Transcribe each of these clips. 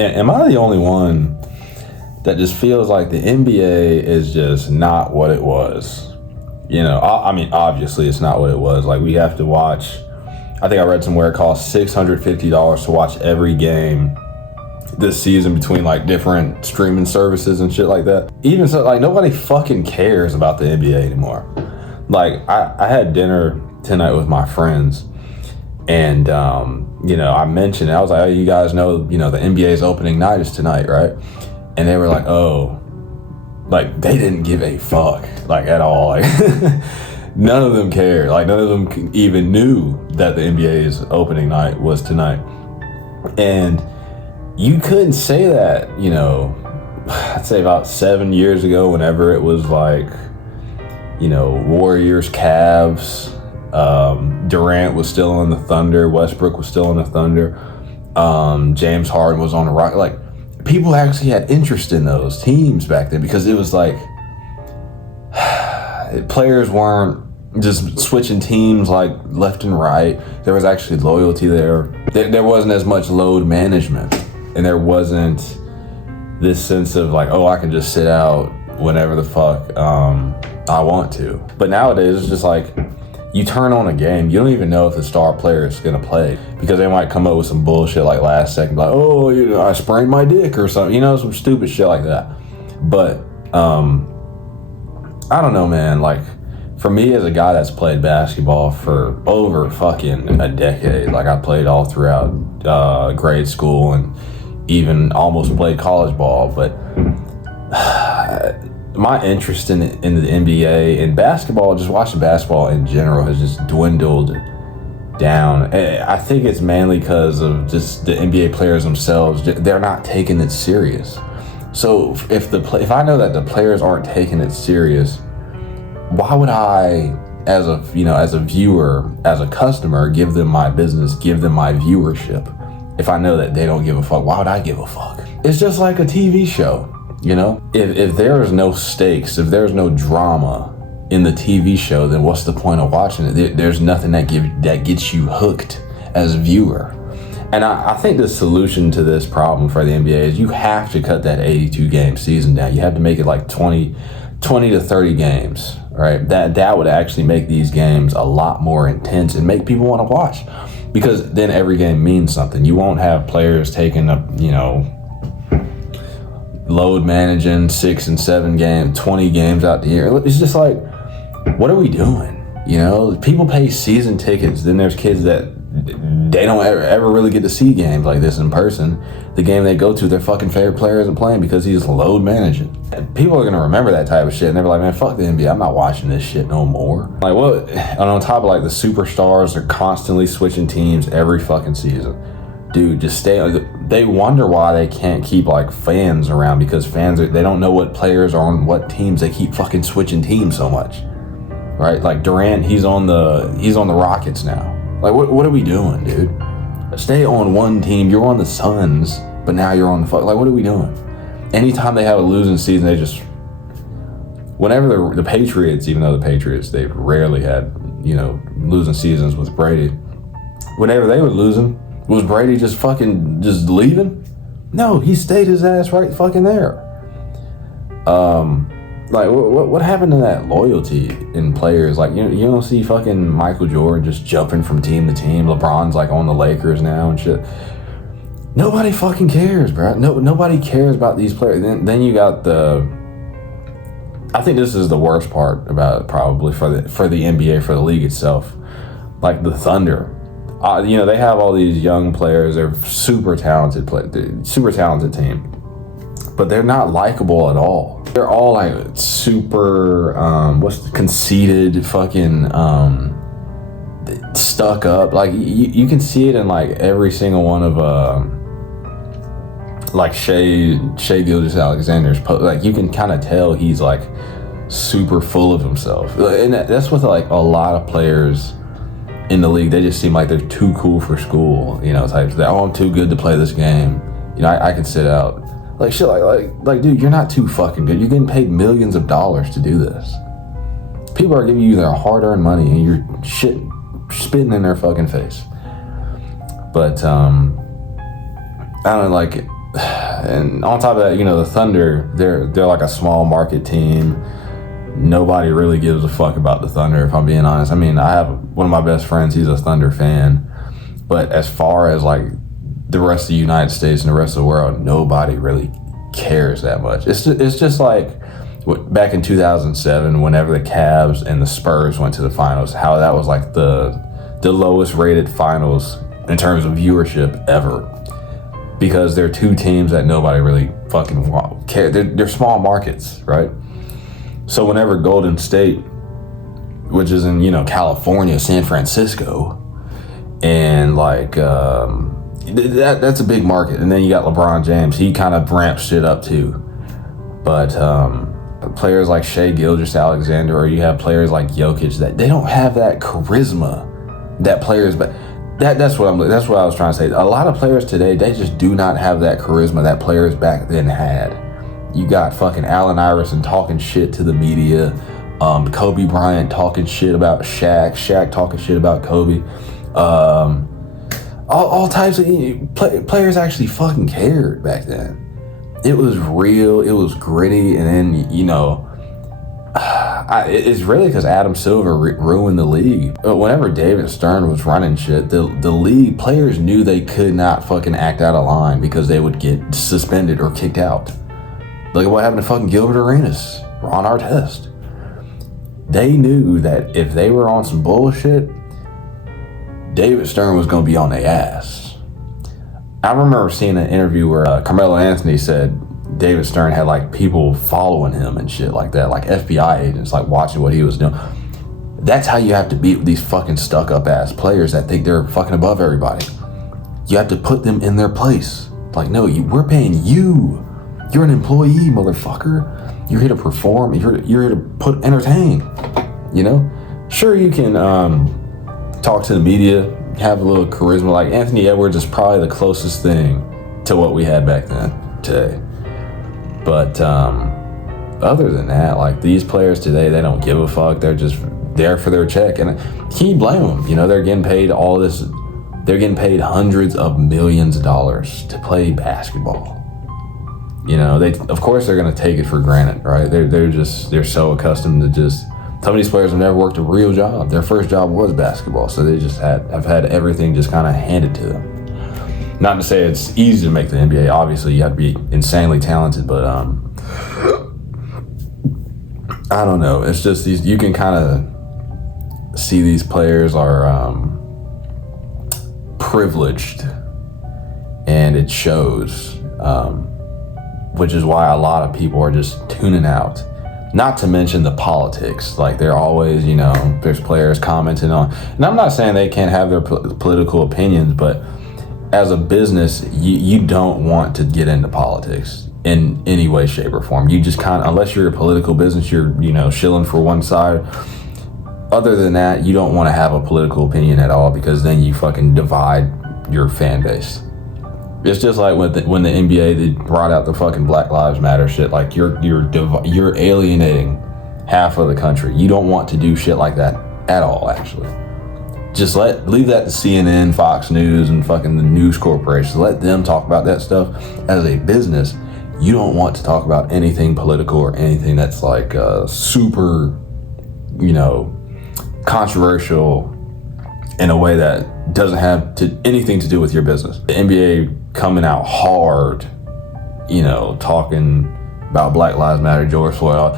Am I the only one that just feels like the NBA is just not what it was? You know, I mean, obviously it's not what it was. Like, we have to watch, I think I read somewhere it costs $650 to watch every game this season between like different streaming services and shit like that. Even so, like, nobody fucking cares about the NBA anymore. Like, I had dinner tonight with my friends, and you know, I mentioned it. I was like, oh, you guys know, you know, the NBA's opening night is tonight, right? And they were like, oh, like, they didn't give a fuck, like, at all. Like, none of them cared. Like, none of them even knew that the NBA's opening night was tonight. And you couldn't say that, you know, I'd say about 7 years ago, whenever it was like, you know, Warriors, Cavs, Durant was still on the Thunder, Westbrook was still on the Thunder, James Harden was on the Rockets. Like, people actually had interest in those teams back then, because it was like, players weren't just switching teams like left and right. There was actually loyalty there. There wasn't as much load management, and there wasn't this sense of like, oh, I can just sit out whenever the fuck I want to. But nowadays it's just like, you turn on a game, you don't even know if the star player is gonna play, because they might come up with some bullshit like last second, like, oh, you know, I sprained my dick or something, you know, some stupid shit like that. But I don't know, man. Like, for me, as a guy that's played basketball for over fucking a decade, like, I played all throughout grade school and even almost played college ball, but my interest in the NBA and basketball, just watching basketball in general, has just dwindled down. I think it's mainly because of just the NBA players themselves. They're not taking it serious. So if I know that the players aren't taking it serious, why would I, as a viewer, as a customer, give them my business, give them my viewership? If I know that they don't give a fuck, why would I give a fuck? It's just like a TV show. You know, if there is no stakes, if there's no drama in the TV show, then what's the point of watching it? There's nothing that gets you hooked as a viewer. And I think the solution to this problem for the NBA is you have to cut that 82 game season down. You have to make it like 20 to 30 games, right? That would actually make these games a lot more intense and make people want to watch, because then every game means something. You won't have players taking up, you know, load managing 6 and 7 games, 20 games out the year. It's just like, what are we doing? You know, people pay season tickets. Then there's kids that they don't ever really get to see games like this in person. The game they go to, their fucking favorite player isn't playing because he's load managing. And people are gonna remember that type of shit, and they're like, man, fuck the NBA. I'm not watching this shit no more. Like, what? And on top of like the superstars, they're constantly switching teams every fucking season. Dude, just stay. They wonder why they can't keep like fans around, because they don't know what players are on what teams. They keep fucking switching teams so much, right? Like Durant, he's on the Rockets now. Like, what are we doing, dude? Stay on one team. You're on the Suns, but now you're on the like, what are we doing? Anytime they have a losing season, they just, whenever the Patriots, even though the Patriots, they've rarely had, you know, losing seasons with Brady. Whenever they were losing, was Brady just leaving? No, he stayed his ass right fucking there. Like, what happened to that loyalty in players? Like, you don't see fucking Michael Jordan just jumping from team to team. LeBron's like on the Lakers now and shit. Nobody fucking cares, bro. Nobody cares about these players. Then you got I think this is the worst part about it, probably for the NBA, for the league itself. Like the Thunder. You know, they have all these young players. They're super talented team, but they're not likable at all. They're all like super, conceited, fucking stuck up. Like you can see it in like every single one of like Shai Gilgeous-Alexander's post. Like, you can kind of tell he's like super full of himself, and that's with like a lot of players in the league. They just seem like they're too cool for school, you know, types that, oh, I'm too good to play this game. You know, I can sit out. Like, shit, like, dude, you're not too fucking good. You're getting paid millions of dollars to do this. People are giving you their hard-earned money, and you're spitting in their fucking face. But, I don't know, like, And on top of that, the Thunder, they're like a small market team. Nobody really gives a fuck about the Thunder, if I'm being honest. I mean, I have one of my best friends, he's a Thunder fan. But as far as like the rest of the United States and the rest of the world, nobody really cares that much. It's just like back in 2007, whenever the Cavs and the Spurs went to the finals, how that was like the lowest rated finals in terms of viewership ever. Because they're two teams that nobody really fucking care. They're small markets, right? So whenever Golden State, which is in, California, San Francisco, and like, that's a big market. And then you got LeBron James. He kind of ramps shit up too. But players like Shai Gilgeous-Alexander, or you have players like Jokic, that they don't have that charisma that players, but that's what I was trying to say. A lot of players today, they just do not have that charisma that players back then had. You got fucking Allen Iverson talking shit to the media, Kobe Bryant talking shit about Shaq talking shit about Kobe, all types of players actually fucking cared back then. It was real, it was gritty, and then it's really because Adam Silver ruined the league. Whenever David Stern was running shit, the league players knew they could not fucking act out of line because they would get suspended or kicked out. Look at what happened to fucking Gilbert Arenas, Ron Artest. They knew that if they were on some bullshit, David Stern was going to be on their ass. I remember seeing an interview where Carmelo Anthony said David Stern had like people following him and shit like that, like FBI agents, like watching what he was doing. That's how you have to beat these fucking stuck-up ass players that think they're fucking above everybody. You have to put them in their place. Like, no, we're paying you. You're an employee, motherfucker. You're here to perform. You're here to entertain. Sure, you can talk to the media, have a little charisma. Like Anthony Edwards is probably the closest thing to what we had back then today. But other than that, like these players today, they don't give a fuck. They're just there for their check, and can you blame them? They're getting paid all this. They're getting paid hundreds of millions of dollars to play basketball. Of course they're gonna take it for granted, right? They're so accustomed to just. Some of these players have never worked a real job. Their first job was basketball, so they just have had everything just kind of handed to them. Not to say it's easy to make the NBA. Obviously, you have to be insanely talented, but I don't know. It's just these. You can kind of see these players are privileged, and it shows. Which is why a lot of people are just tuning out. Not to mention the politics. Like they're always, there's players commenting on. And I'm not saying they can't have their political opinions, but as a business, you don't want to get into politics in any way, shape, or form. You just unless you're a political business, you're, shilling for one side. Other than that, you don't want to have a political opinion at all, because then you fucking divide your fan base. It's just like when the NBA, they brought out the fucking Black Lives Matter shit. Like you're alienating half of the country. You don't want to do shit like that at all, actually. Just leave that to CNN, Fox News, and fucking the news corporations. Let them talk about that stuff. As a business, you don't want to talk about anything political or anything that's like super, controversial in a way that doesn't have anything to do with your business. The NBA coming out hard, talking about Black Lives Matter, George Floyd.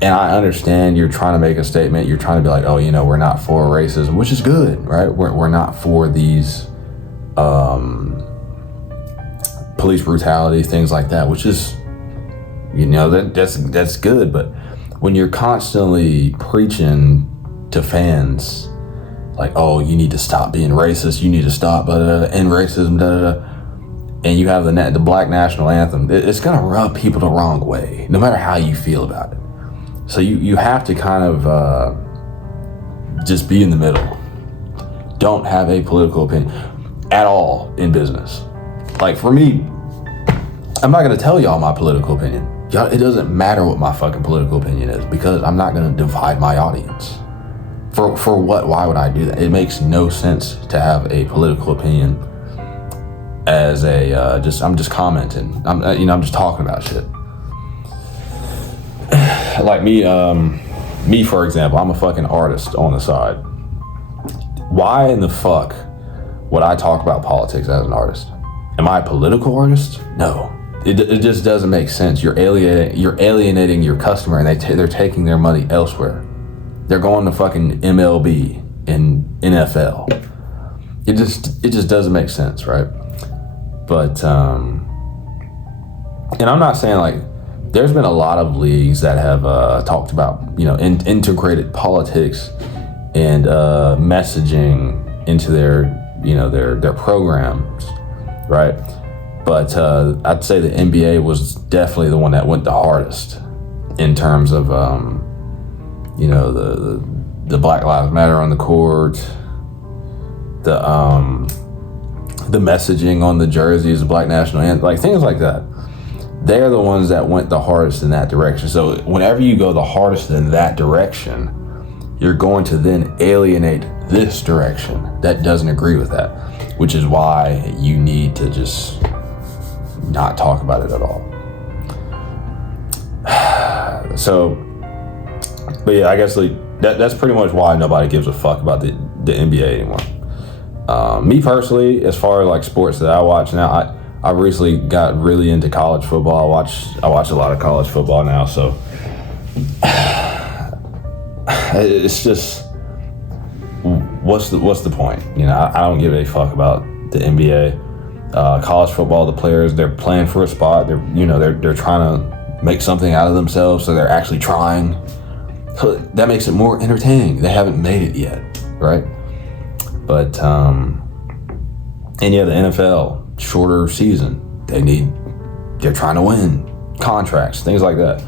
And I understand you're trying to make a statement. You're trying to be like, oh, we're not for racism, which is good, right? We're not for these police brutality, things like that, which is, that's good. But when you're constantly preaching to fans, like, oh, you need to stop being racist, you need to stop end racism, and you have the Black National Anthem, it's gonna rub people the wrong way, no matter how you feel about it. So you have to kind of just be in the middle. Don't have a political opinion at all in business. Like for me, I'm not gonna tell y'all my political opinion. It doesn't matter what my fucking political opinion is, because I'm not gonna divide my audience. For what? Why would I do that? It makes no sense to have a political opinion as a I'm just commenting. I'm just talking about shit. Like me for example, I'm a fucking artist on the side. Why in the fuck would I talk about politics as an artist? Am I a political artist? No. It just doesn't make sense. You're alienating your customer, and they're taking their money elsewhere. They're going to fucking MLB and NFL. It just doesn't make sense, right? But and I'm not saying like there's been a lot of leagues that have talked about integrated politics and messaging into their programs, right? But I'd say the NBA was definitely the one that went the hardest in terms of the Black Lives Matter on the court, the messaging on the jerseys, the Black National Anthem, like things like that. They're the ones that went the hardest in that direction. So whenever you go the hardest in that direction, you're going to then alienate this direction that doesn't agree with that, which is why you need to just not talk about it at all. So, but yeah, I guess like that's pretty much why nobody gives a fuck about the NBA anymore. Me personally, as far as like sports that I watch now, I recently got really into college football. I watch a lot of college football now, so it's just what's the point? I don't give a fuck about the NBA, college football. The players, they're playing for a spot. They're trying to make something out of themselves, so they're actually trying. So that makes it more entertaining. They haven't made it yet, right? But and yeah, the NFL, shorter season. They're trying to win contracts, things like that.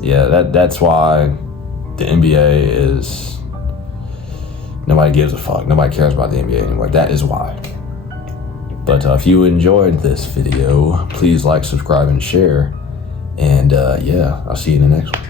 Yeah, that's why the NBA is, nobody gives a fuck. Nobody cares about the NBA anymore. That is why. But if you enjoyed this video, please like, subscribe, and share. And yeah, I'll see you in the next one.